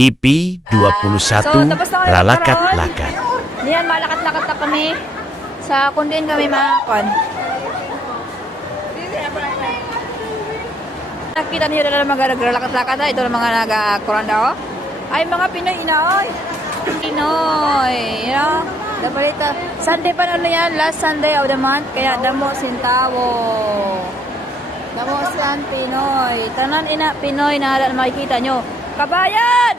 EP21 Lalakat-Lakat. Diyan, malakat-lakat na kami. Sa kundin kami makakon. Nakita niyo na mga naglalakat-lakat na. Ito na mga nag-kuranda oh. Ay, mga Pinoy inaoy. Pinoy, you know. Dabalita. Sunday pa na yan, last Sunday of the month. Kaya damo sintawo. Damo siyan Pinoy. Tanan ina Pinoy na makikita nyo. Kabayan!